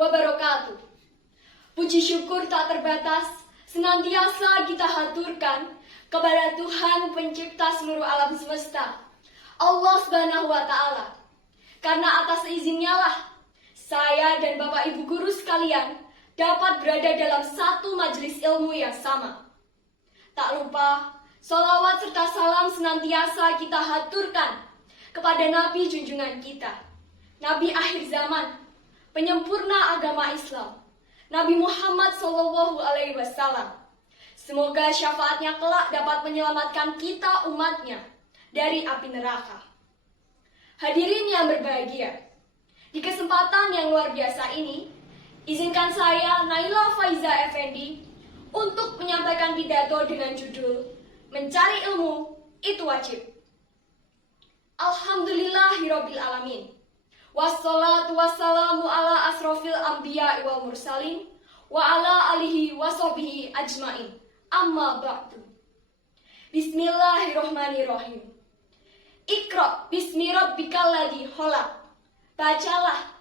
wabarakatuh. Puji syukur tak terbatas senantiasa kita haturkan kepada Tuhan pencipta seluruh alam semesta, Allah Subhanahu wa Ta'ala. Karena atas izinnya lah saya dan Bapak Ibu guru sekalian dapat berada dalam satu majelis ilmu yang sama. Tak lupa, sholawat serta salam senantiasa kita haturkan kepada Nabi junjungan kita, Nabi akhir zaman, penyempurna agama Islam, Nabi Muhammad SAW. Semoga syafaatnya kelak dapat menyelamatkan kita umatnya dari api neraka. Hadirin yang berbahagia, di kesempatan yang luar biasa ini, izinkan saya, Naila Faiza Effendi, untuk menyampaikan pidato dengan judul Mencari Ilmu Itu Wajib. Alhamdulillahirabbil alamin. Wassalatu wassalamu ala asrofil anbiya wal mursalin wa ala alihi wa sahbihi ajmain. Amma ba'du. Bismillahirrahmanirrahim. Iqra bismi rabbikal ladzi khalaq. Bacalah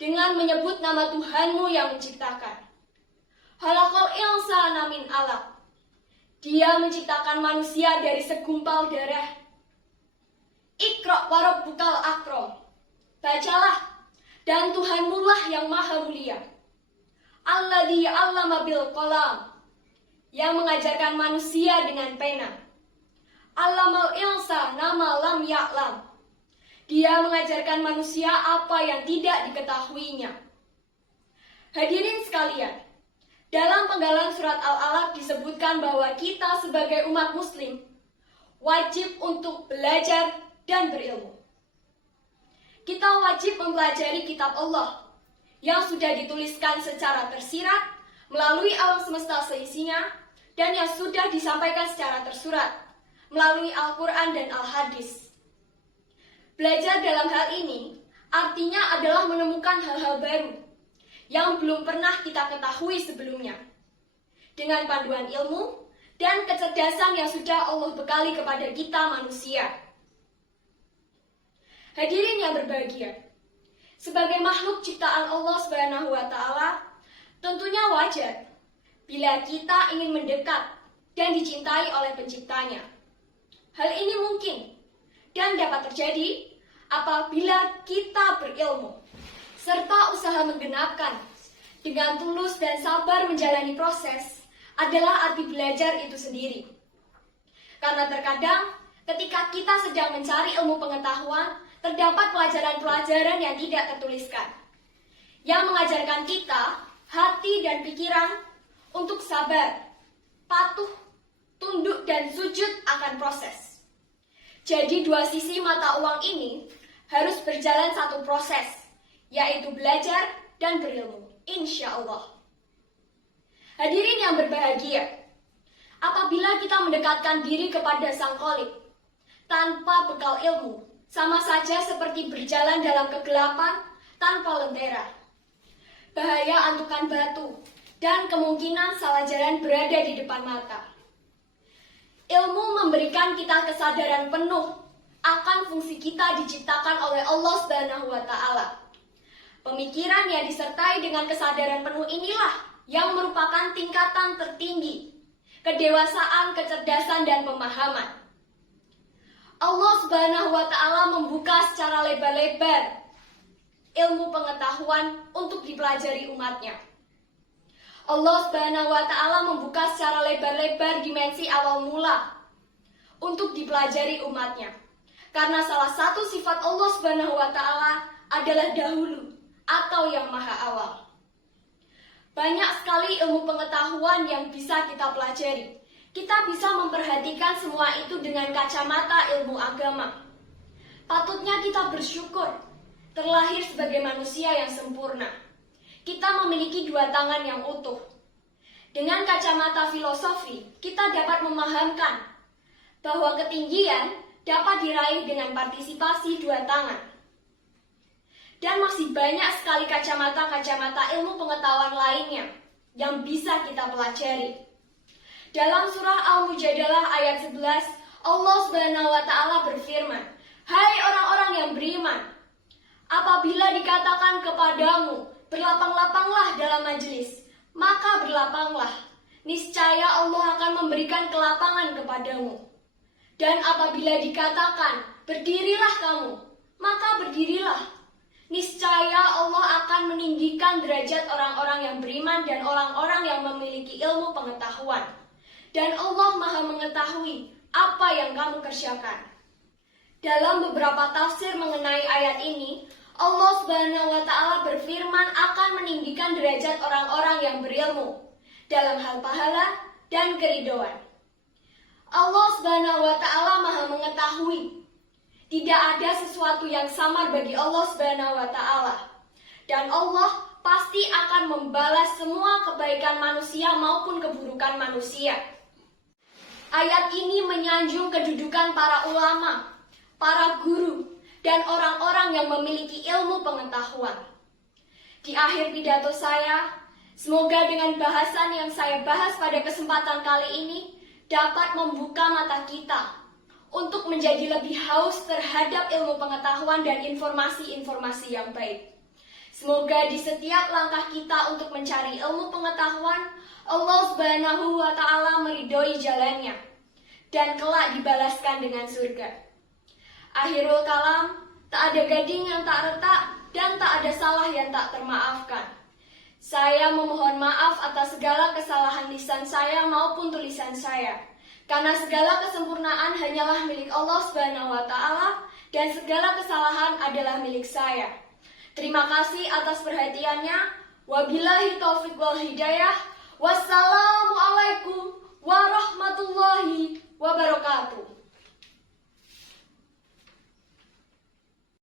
dengan menyebut nama Tuhanmu yang menciptakan. Khalaqal insana min 'alaq. Dia menciptakan manusia dari segumpal darah. Iqra wa rabbukal akram. Bacalah, dan Tuhanmu lah yang maha mulia. Alladzi 'allama bil qalam, yang mengajarkan manusia dengan pena. 'Allamal insana ma lam ya'lam. Dia mengajarkan manusia apa yang tidak diketahuinya. Hadirin sekalian, dalam penggalan surat Al-Alaq disebutkan bahwa kita sebagai umat muslim wajib untuk belajar dan berilmu. Kita wajib mempelajari kitab Allah yang sudah dituliskan secara tersirat melalui alam semesta seisinya dan yang sudah disampaikan secara tersurat melalui Al-Quran dan Al-Hadis. Belajar dalam hal ini artinya adalah menemukan hal-hal baru yang belum pernah kita ketahui sebelumnya dengan panduan ilmu dan kecerdasan yang sudah Allah bekali kepada kita manusia. Hadirin yang berbahagia, sebagai makhluk ciptaan Allah Subhanahu wa Ta'ala, tentunya wajar bila kita ingin mendekat dan dicintai oleh penciptanya. Hal ini mungkin dan dapat terjadi apabila kita berilmu serta usaha menggenapkan dengan tulus dan sabar menjalani proses adalah arti belajar itu sendiri. Karena terkadang ketika kita sedang mencari ilmu pengetahuan, terdapat pelajaran-pelajaran yang tidak tertuliskan, yang mengajarkan kita, hati dan pikiran untuk sabar, patuh, tunduk dan sujud akan proses. Jadi dua sisi mata uang ini harus berjalan satu proses, yaitu belajar dan berilmu, insya Allah. Hadirin yang berbahagia, apabila kita mendekatkan diri kepada Sang Kholik tanpa bekal ilmu, sama saja seperti berjalan dalam kegelapan tanpa lentera. Bahaya antukan batu dan kemungkinan salah jalan berada di depan mata. Ilmu memberikan kita kesadaran penuh akan fungsi kita diciptakan oleh Allah Subhanahu wa Ta'ala. Pemikiran yang disertai dengan kesadaran penuh inilah yang merupakan tingkatan tertinggi kedewasaan, kecerdasan, dan pemahaman. Allah Subhanahu wa Ta'ala membuka secara lebar-lebar ilmu pengetahuan untuk dipelajari umatnya. Allah Subhanahu wa Ta'ala membuka secara lebar-lebar dimensi awal mula untuk dipelajari umatnya. Karena salah satu sifat Allah Subhanahu wa Ta'ala adalah dahulu atau yang maha awal. Banyak sekali ilmu pengetahuan yang bisa kita pelajari. Kita bisa memperhatikan semua itu dengan kacamata ilmu agama. Patutnya kita bersyukur terlahir sebagai manusia yang sempurna. Kita memiliki dua tangan yang utuh. Dengan kacamata filosofi, kita dapat memahamkan bahwa ketinggian dapat diraih dengan partisipasi dua tangan. Dan masih banyak sekali kacamata-kacamata ilmu pengetahuan lainnya yang bisa kita pelajari. Dalam surah Al-Mujadalah ayat 11, Allah Subhanahu wa Ta'ala berfirman, "Hai orang-orang yang beriman, apabila dikatakan kepadamu, Berlapang-lapanglah dalam majelis, maka berlapanglah. Niscaya Allah akan memberikan kelapangan kepadamu. Dan apabila dikatakan, berdirilah kamu, maka berdirilah. Niscaya Allah akan meninggikan derajat orang-orang yang beriman dan orang-orang yang memiliki ilmu pengetahuan. Dan Allah Maha mengetahui apa yang kamu kerjakan. Dalam beberapa tafsir mengenai ayat ini, Allah Subhanahu wa Ta'ala berfirman akan meninggikan derajat orang-orang yang berilmu dalam hal pahala dan keridhaan. Allah Subhanahu wa Ta'ala Maha mengetahui. Tidak ada sesuatu yang samar bagi Allah Subhanahu wa Ta'ala. Dan Allah pasti akan membalas semua kebaikan manusia maupun keburukan manusia. Ayat ini menyanjung kedudukan para ulama, para guru, dan orang-orang yang memiliki ilmu pengetahuan. Di akhir pidato saya, semoga dengan bahasan yang saya bahas pada kesempatan kali ini dapat membuka mata kita untuk menjadi lebih haus terhadap ilmu pengetahuan dan informasi-informasi yang baik. Semoga di setiap langkah kita untuk mencari ilmu pengetahuan, Allah Subhanahu wa Ta'ala meridhoi jalannya dan kelak dibalaskan dengan surga. Akhirul kalam, tak ada gading yang tak retak dan tak ada salah yang tak termaafkan. Saya memohon maaf atas segala kesalahan lisan saya maupun tulisan saya. Karena segala kesempurnaan hanyalah milik Allah Subhanahu wa Ta'ala dan segala kesalahan adalah milik saya. Terima kasih atas perhatiannya. Wabillahi taufiq wal hidayah. Wassalamualaikum warahmatullahi wabarakatuh.